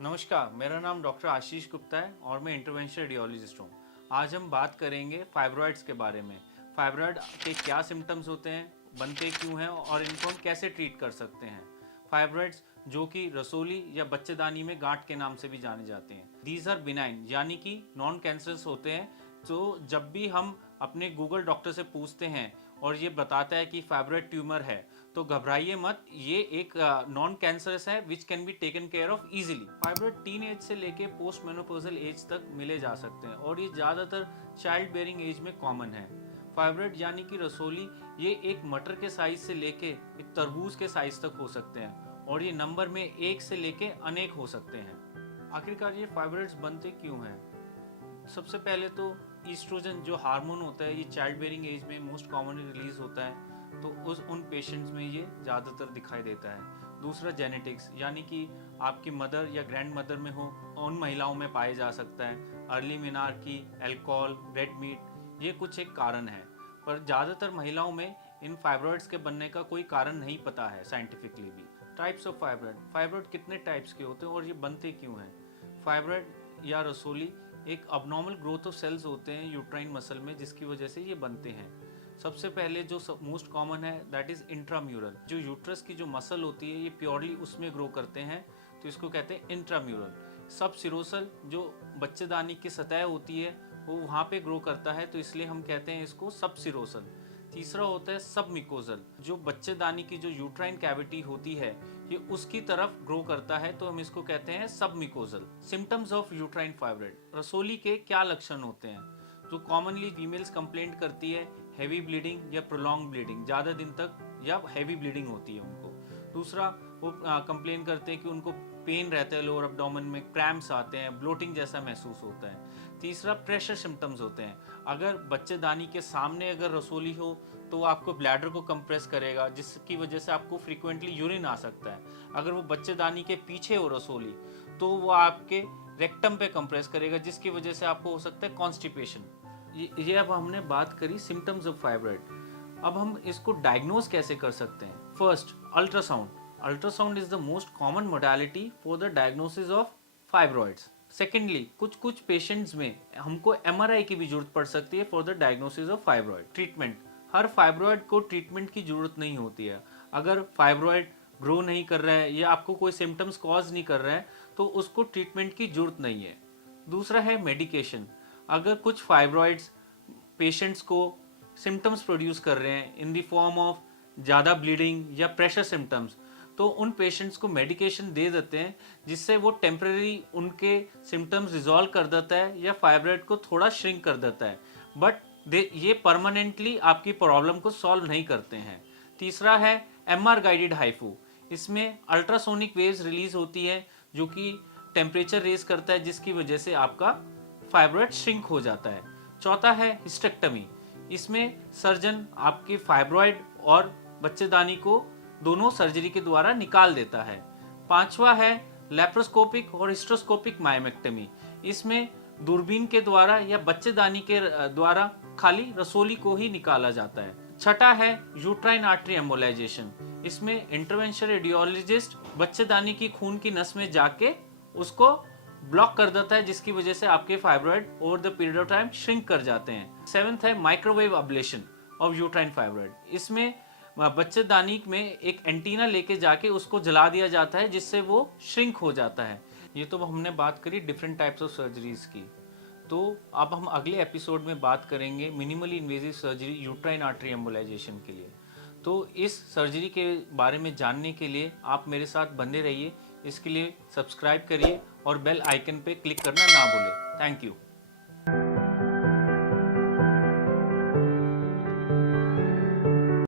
नमस्कार, मेरा नाम डॉक्टर आशीष गुप्ता है और मैं इंटरवेंशनल रेडियोलॉजिस्ट हूँ। आज हम बात करेंगे फाइब्रॉइड्स के बारे में। फाइब्रॉइड के क्या सिम्टम्स होते हैं, बनते क्यों हैं और इनको हम कैसे ट्रीट कर सकते हैं। फाइब्रॉइड्स जो कि रसोली या बच्चेदानी में गांठ के नाम से भी जाने जाते हैं। दीज आर बिनाइन यानी कि नॉन कैंसरस होते हैं। तो जब भी हम अपने गूगल डॉक्टर से पूछते हैं और ये बताता है कि फाइब्रॉइड ट्यूमर है, तो घबराइए मत, ये एक नॉन कैंसरस है which can be taken care of easily. Fibroid teen age से लेके पोस्ट मेनोपॉजल एज तक मिले जा सकते हैं और ये ज़्यादातर चाइल्ड बेयरिंग एज में कॉमन है। फाइब्रॉइड यानी कि रसोली ये एक मटर के साइज से लेके एक तरबूज के साइज तक हो सकते हैं और ये नंबर में एक से लेके अनेक हो सकते हैं। आखिरकार ये फाइब्रॉइड्स बनते क्यों हैं? सबसे पहले तो ईस्ट्रोजन जो हार्मोन होता है, ये चाइल्ड बेयरिंग एज में मोस्ट कॉमनली रिलीज होता है, तो उन पेशेंट्स में ये ज़्यादातर दिखाई देता है। दूसरा जेनेटिक्स यानी कि आपकी मदर या ग्रैंड मदर में हो, उन महिलाओं में पाया जा सकता है। Early menarche, alcohol, red meat, ये कुछ एक कारण है, पर ज़्यादातर महिलाओं में इन फाइब्रॉइड्स के बनने का कोई कारण नहीं पता है साइंटिफिकली भी। टाइप्स ऑफ फाइब्रॉइड, फाइब्रॉइड कितने टाइप्स के होते हैं और ये बनते क्यों हैं? फाइब्रॉइड या रसोली एक अबनॉर्मल ग्रोथ ऑफ सेल्स होते हैं यूट्राइन मसल में, जिसकी वजह से ये बनते हैं। सबसे पहले जो मोस्ट कॉमन है दैट इज इंट्राम्यूरल। जो यूट्रस की जो मसल होती है ये प्योरली उसमें ग्रो करते हैं, तो इसको कहते हैं इंट्राम्यूरल। सब सिरोसल जो बच्चेदानी की सतह होती है वो वहाँ पे ग्रो करता है, तो इसलिए हम कहते हैं इसको सब सिरोसल। तीसरा होता है सब मिकोजल, जो बच्चेदानी की जो यूट्राइन कैविटी होती है ये उसकी तरफ ग्रो करता है, तो हम इसको कहते हैं सब मिकोजल। सिम्टम्स ऑफ यूट्राइन फाइब्रॉइड, रसोली के क्या लक्षण होते हैं? जो कॉमनली फीमेल्स कंप्लेंट करती है हैवी ब्लीडिंग या प्रोलॉन्ग ब्लीडिंग, ज़्यादा दिन तक या हैवी ब्लीडिंग होती है उनको। दूसरा वो कंप्लेन करते हैं कि उनको पेन रहता है लोअर एब्डोमेन में, क्रैम्प्स आते हैं, ब्लोटिंग जैसा महसूस होता है। तीसरा प्रेशर सिम्टम्स होते हैं। अगर बच्चेदानी के सामने अगर रसोली हो तो वो आपको ब्लैडर को कंप्रेस करेगा, जिसकी वजह से आपको फ्रीक्वेंटली यूरिन आ सकता है। अगर वो बच्चेदानी के पीछे हो रसोली तो वो आपके रेक्टम पे कंप्रेस करेगा, जिसकी वजह से आपको हो सकता है कॉन्स्टिपेशन। ये अब हमने बात करी सिम्टम्स ऑफ फाइब्रॉइड। अब हम इसको डायग्नोज कैसे कर सकते हैं? First, ultrasound. Ultrasound is the most common modality for the diagnosis of fibroids. Secondly, कुछ पेशेंट्स में हमको एमआरआई की भी जरूरत पड़ सकती है for the diagnosis of fibroid. Treatment, her fibroid को ट्रीटमेंट की जरूरत नहीं होती है। अगर फाइब्रॉइड ग्रो नहीं कर रहा है या आपको कोई सिम्टम्स कॉज नहीं कर रहा है तो उसको ट्रीटमेंट की जरूरत नहीं है। दूसरा है मेडिकेशन। अगर कुछ फाइब्रॉइड्स पेशेंट्स को सिम्टम्स प्रोड्यूस कर रहे हैं इन द फॉर्म ऑफ ज़्यादा ब्लीडिंग या प्रेशर सिम्टम्स, तो उन पेशेंट्स को मेडिकेशन दे देते हैं, जिससे वो टेम्परेरी उनके सिम्टम्स रिजॉल्व कर देता है या फाइब्रॉइड को थोड़ा श्रिंक कर देता है, बट ये परमानेंटली आपकी प्रॉब्लम को सॉल्व नहीं करते हैं। तीसरा है एमआर गाइडेड हाइफू। इसमें अल्ट्रासोनिक वेव्स रिलीज होती है जो कि टेम्परेचर रेज करता है, जिसकी वजह से आपका फाइब्रॉइड श्रिंक हो जाता है। चौथा है हिस्टेक्टमी। इसमें सर्जन आपके फाइब्रॉइड और बच्चेदानी को दोनों सर्जरी के द्वारा निकाल देता है। पांचवा है लेप्रोस्कोपिक और हिस्ट्रोस्कोपिक मायोमेक्टमी। इसमें दूरबीन के द्वारा या बच्चेदानी के द्वारा खाली रसोली को ही निकाला जाता है। छठा है यूट्राइन आर्टरी एम्बोलाइजेशन। इसमें इंटरवेंशनल रेडियोलॉजिस्ट बच्चेदानी की खून की नस में जाके उसको ब्लॉक कर देता है, जिसकी वजह से आपके fibroid over the period of time shrink कर जाते हैं। सेवेंथ है microwave oblation of uterine fibroid. इसमें बच्चेदानी में एक एंटीना लेके जाके उसको जला दिया जाता है, जिससे वो श्रिंक हो जाता है। ये तो हमने बात करी डिफरेंट टाइप्स ऑफ सर्जरीज की। तो अब हम अगले एपिसोड में बात करेंगे minimally invasive surgery uterine artery embolisation के लिए। तो इस सर्जरी के बारे में जानने के लिए आप मेरे साथ बने रहिए। इसके लिए सब्सक्राइब करिए और बेल आइकन पे क्लिक करना ना भूलें। Thank you.